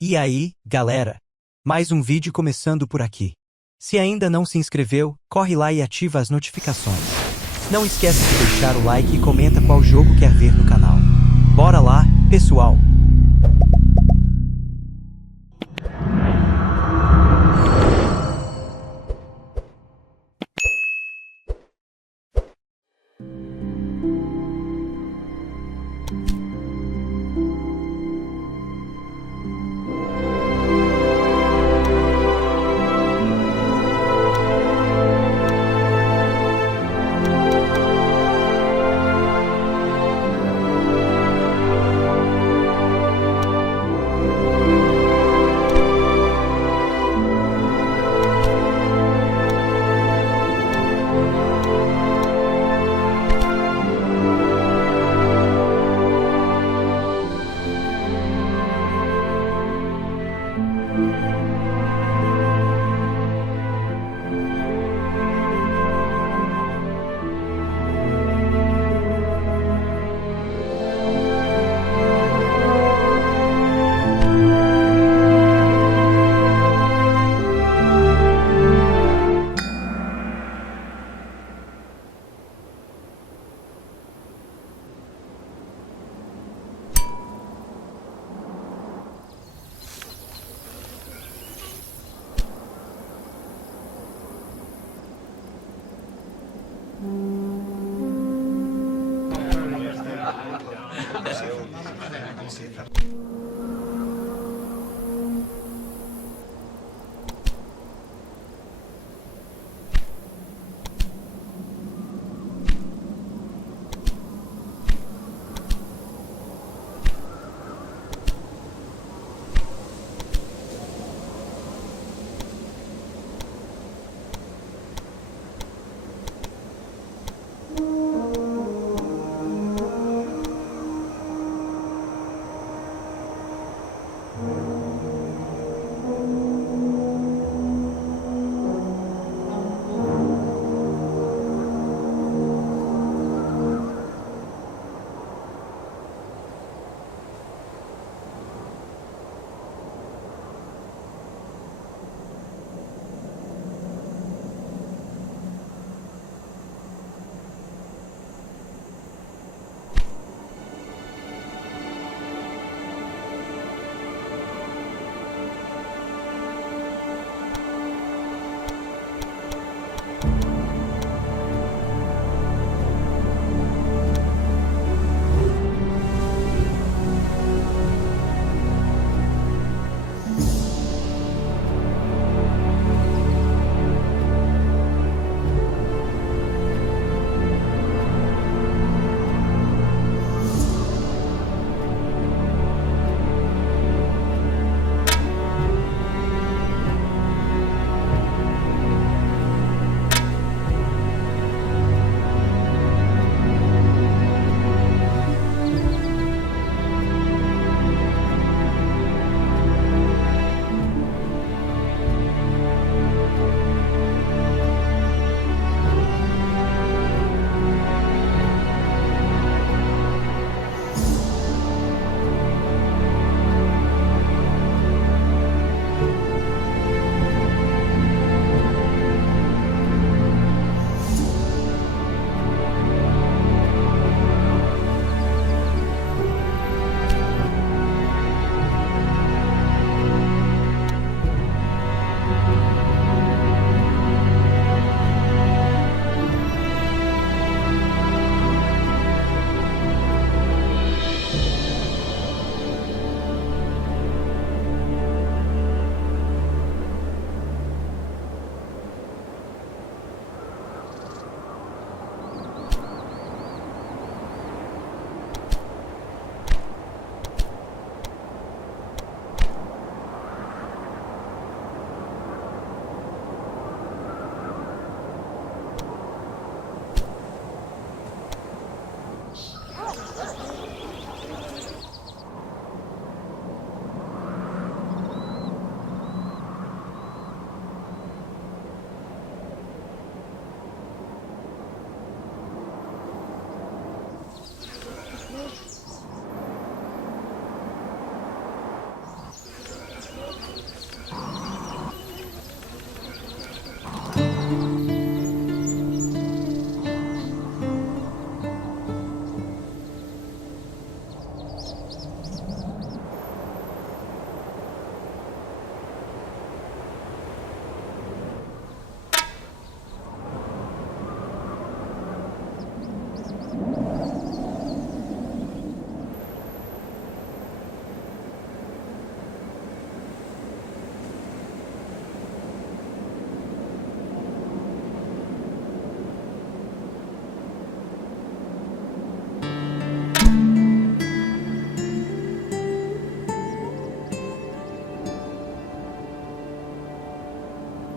E aí, galera? Mais um vídeo começando por aqui. Se ainda não se inscreveu, corre lá e ativa as notificações. Não esquece de deixar o like e comenta qual jogo quer ver no canal. Bora lá, pessoal!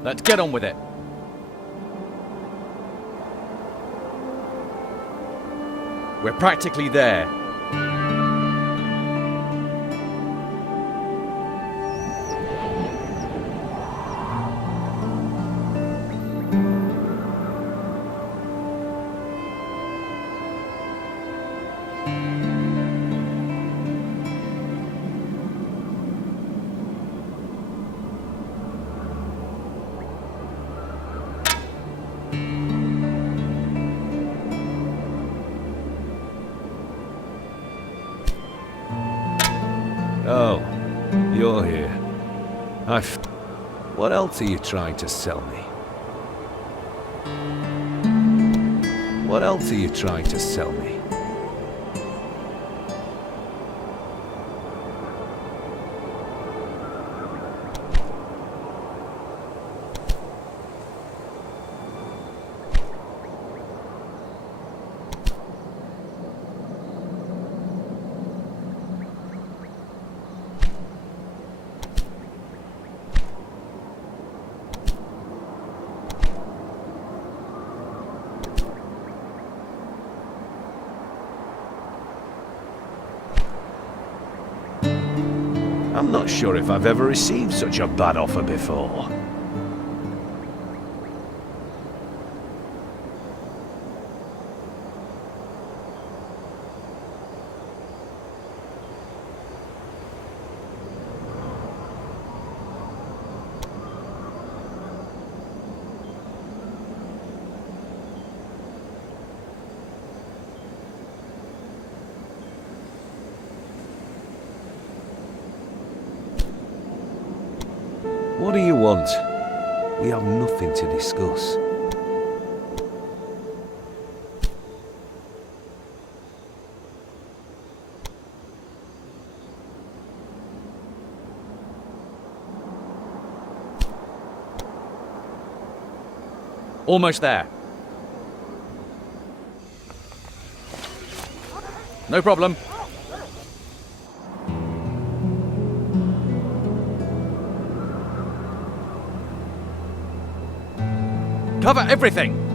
Let's get on with it. We're practically there. Oh, you're here. What else are you trying to sell me? What else are you trying to sell me? I'm not sure if I've ever received such a bad offer before. What do you want? We have nothing to discuss. Almost there. No problem. Cover everything!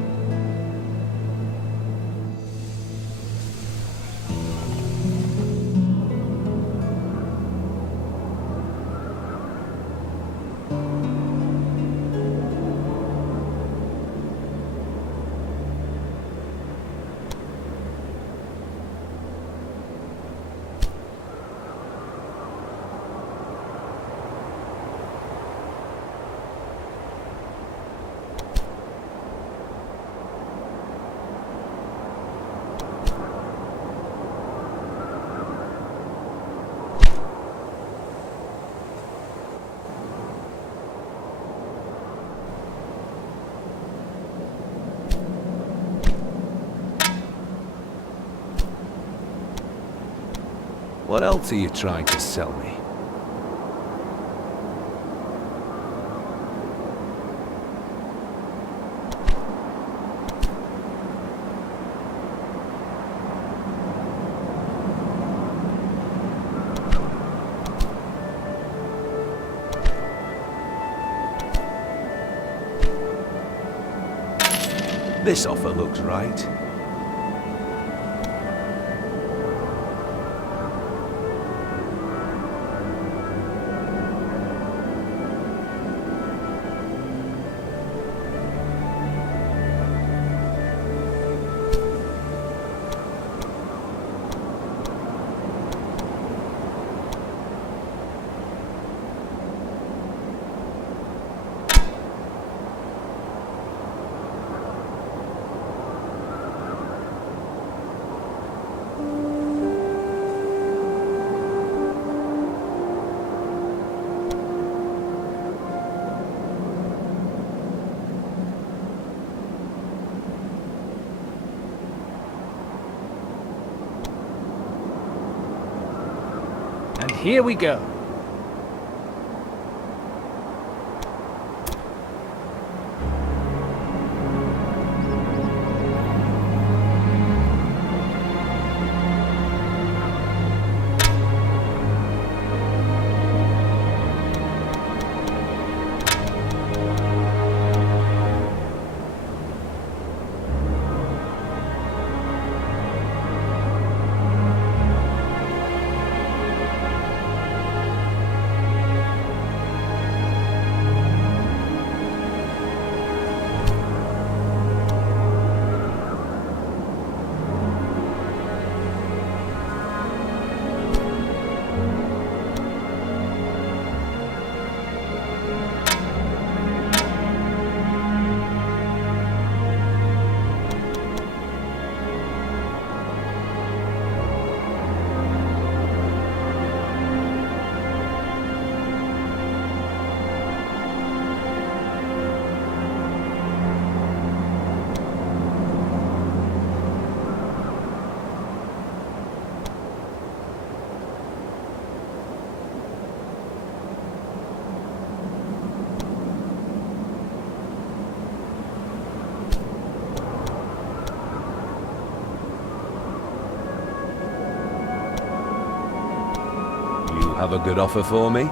What else are you trying to sell me? This offer looks right. And here we go. You have a good offer for me?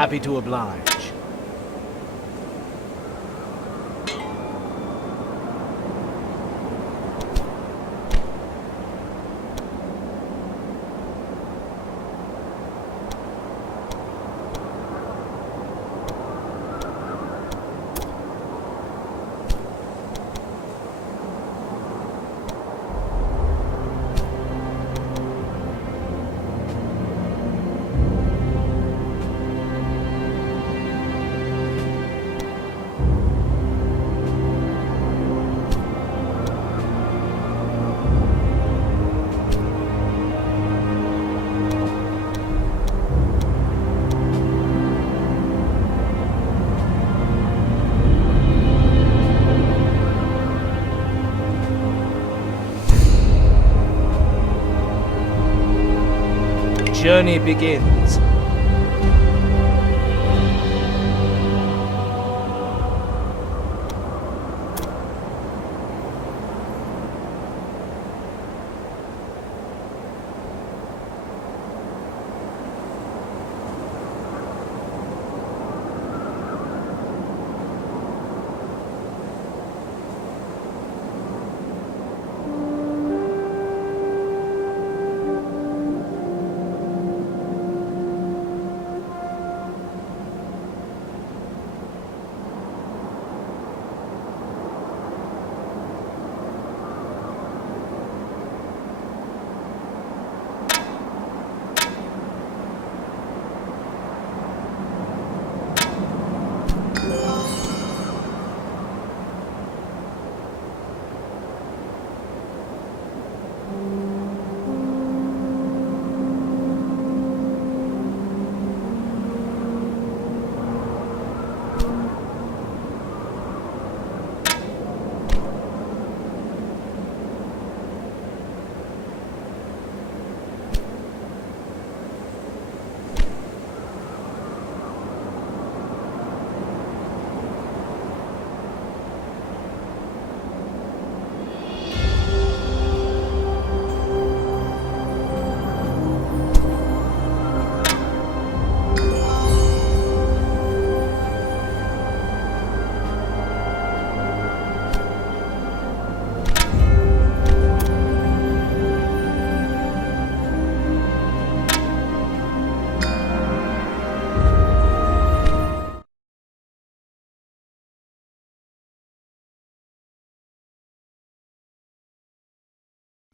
Happy to oblige. journey begins.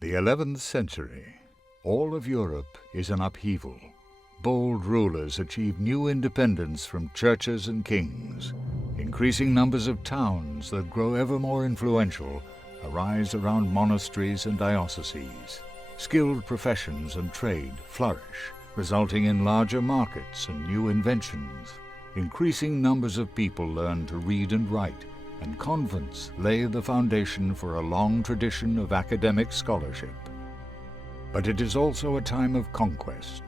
The 11th century. All of Europe is in upheaval. Bold rulers achieve new independence from churches and kings. Increasing numbers of towns that grow ever more influential arise around monasteries and dioceses. Skilled professions and trade flourish, resulting in larger markets and new inventions. Increasing numbers of people learn to read and write, and convents lay the foundation for a long tradition of academic scholarship. But it is also a time of conquest.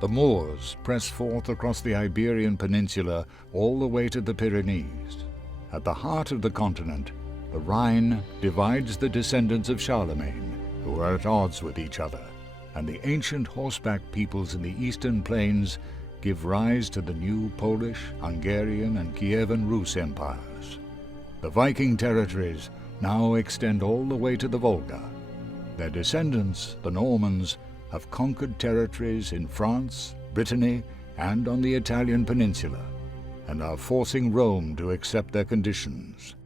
The Moors press forth across the Iberian Peninsula all the way to the Pyrenees. At the heart of the continent, the Rhine divides the descendants of Charlemagne, who are at odds with each other, and the ancient horseback peoples in the eastern plains give rise to the new Polish, Hungarian, and Kievan Rus empires. The Viking territories now extend all the way to the Volga. Their descendants, the Normans, have conquered territories in France, Brittany, and on the Italian peninsula, and are forcing Rome to accept their conditions.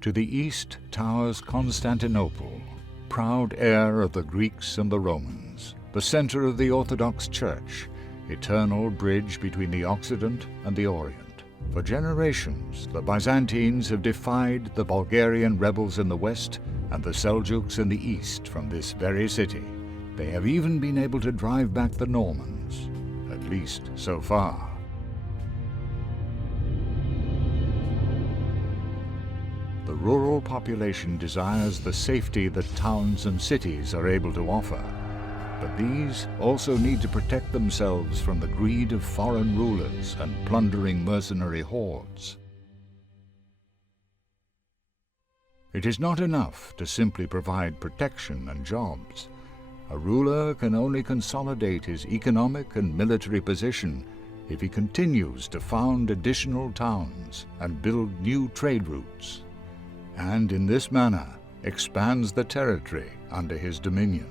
To the east towers Constantinople, proud heir of the Greeks and the Romans, the center of the Orthodox Church, eternal bridge between the Occident and the Orient. For generations, the Byzantines have defied the Bulgarian rebels in the west and the Seljuks in the east from this very city. They have even been able to drive back the Normans, at least so far. The rural population desires the safety that towns and cities are able to offer. But these also need to protect themselves from the greed of foreign rulers and plundering mercenary hordes. It is not enough to simply provide protection and jobs. A ruler can only consolidate his economic and military position if he continues to found additional towns and build new trade routes, and in this manner expands the territory under his dominion.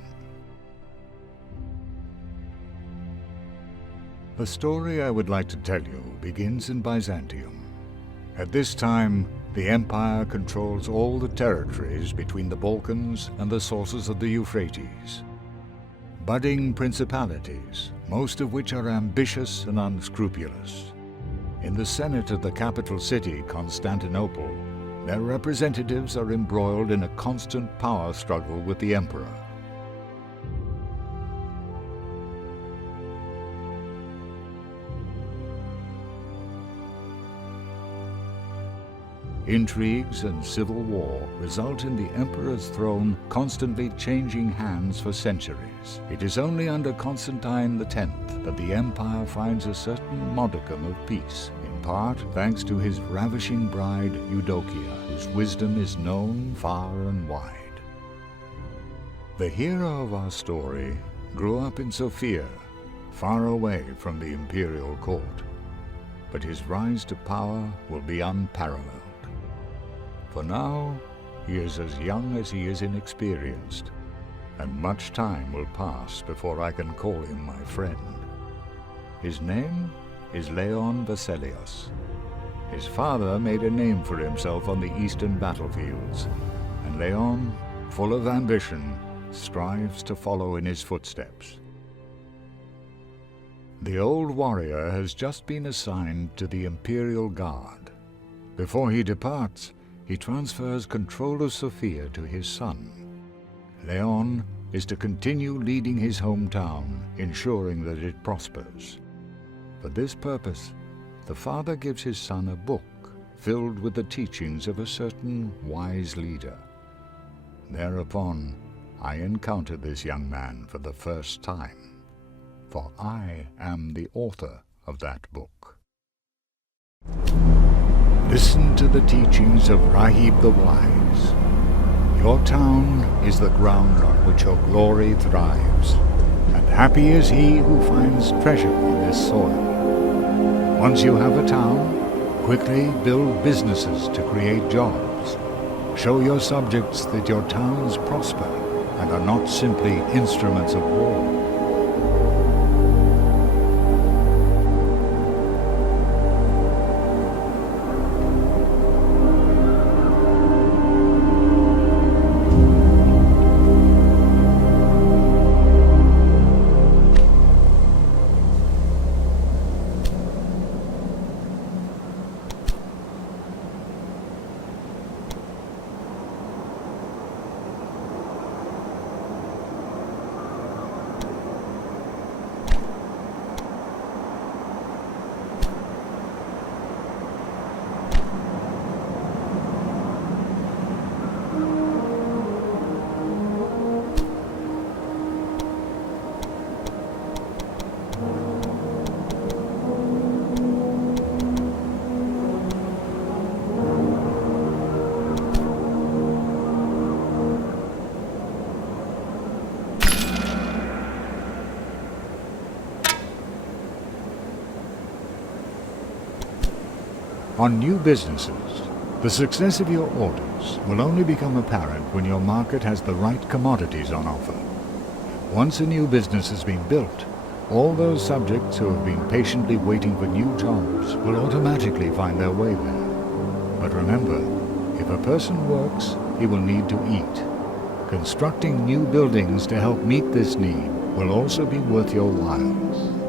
The story I would like to tell you begins in Byzantium. At this time, the empire controls all the territories between the Balkans and the sources of the Euphrates. Budding principalities, most of which are ambitious and unscrupulous. In the Senate of the capital city, Constantinople, their representatives are embroiled in a constant power struggle with the emperor. Intrigues and civil war result in the emperor's throne constantly changing hands for centuries. It is only under Constantine X that the empire finds a certain modicum of peace, in part thanks to his ravishing bride Eudokia, whose wisdom is known far and wide. The hero of our story grew up in Sofia, far away from the imperial court, but his rise to power will be unparalleled. For now, he is as young as he is inexperienced, and much time will pass before I can call him my friend. His name is Leon Vaselios. His father made a name for himself on the eastern battlefields, and Leon, full of ambition, strives to follow in his footsteps. The old warrior has just been assigned to the Imperial Guard. Before he departs, he transfers control of Sofia to his son. Leon is to continue leading his hometown, ensuring that it prospers. For this purpose, the father gives his son a book filled with the teachings of a certain wise leader. Thereupon, I encounter this young man for the first time, for I am the author of that book. Listen to the teachings of Rahib the Wise. Your town is the ground on which your glory thrives, and happy is he who finds treasure in this soil. Once you have a town, quickly build businesses to create jobs. Show your subjects that your towns prosper and are not simply instruments of war. On new businesses, the success of your orders will only become apparent when your market has the right commodities on offer. Once a new business has been built, all those subjects who have been patiently waiting for new jobs will automatically find their way there. But remember, if a person works, he will need to eat. Constructing new buildings to help meet this need will also be worth your while.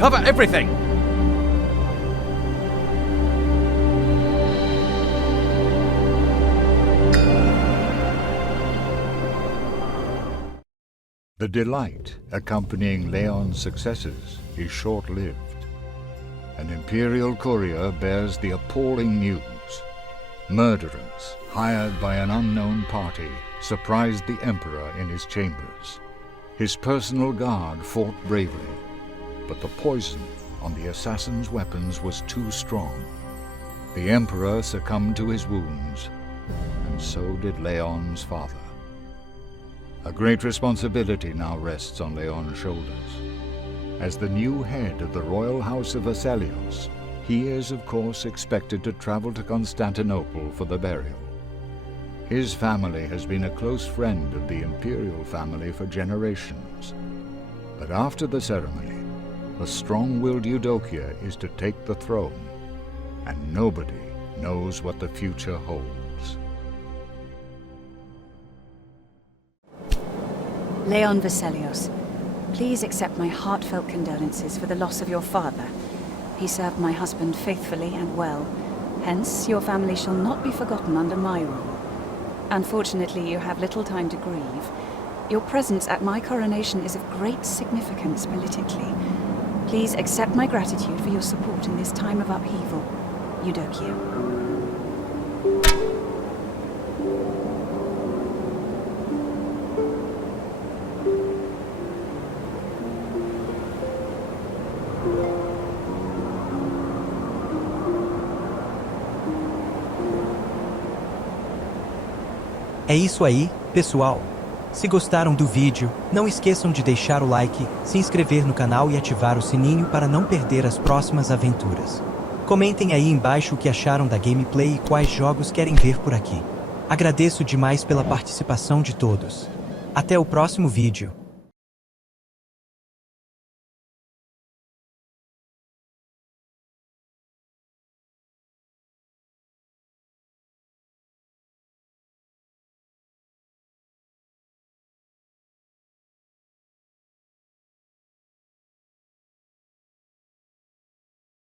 Cover everything! The delight accompanying Leon's successes is short-lived. An imperial courier bears the appalling news. Murderers, hired by an unknown party, surprised the emperor in his chambers. His personal guard fought bravely, but the poison on the assassin's weapons was too strong. The emperor succumbed to his wounds, and so did Leon's father. A great responsibility now rests on Leon's shoulders. As the new head of the royal house of Vaselios, he is of course expected to travel to Constantinople for the burial. His family has been a close friend of the imperial family for generations. But after the ceremony, the strong-willed Eudokia is to take the throne, and nobody knows what the future holds. Leon Vaselios, please accept my heartfelt condolences for the loss of your father. He served my husband faithfully and well. Hence, your family shall not be forgotten under my rule. Unfortunately, you have little time to grieve. Your presence at my coronation is of great significance politically. Please accept my gratitude for your support in this time of upheaval. Eudokia. É isso aí, pessoal. Se gostaram do vídeo, não esqueçam de deixar o like, se inscrever no canal e ativar o sininho para não perder as próximas aventuras. Comentem aí embaixo o que acharam da gameplay e quais jogos querem ver por aqui. Agradeço demais pela participação de todos. Até o próximo vídeo.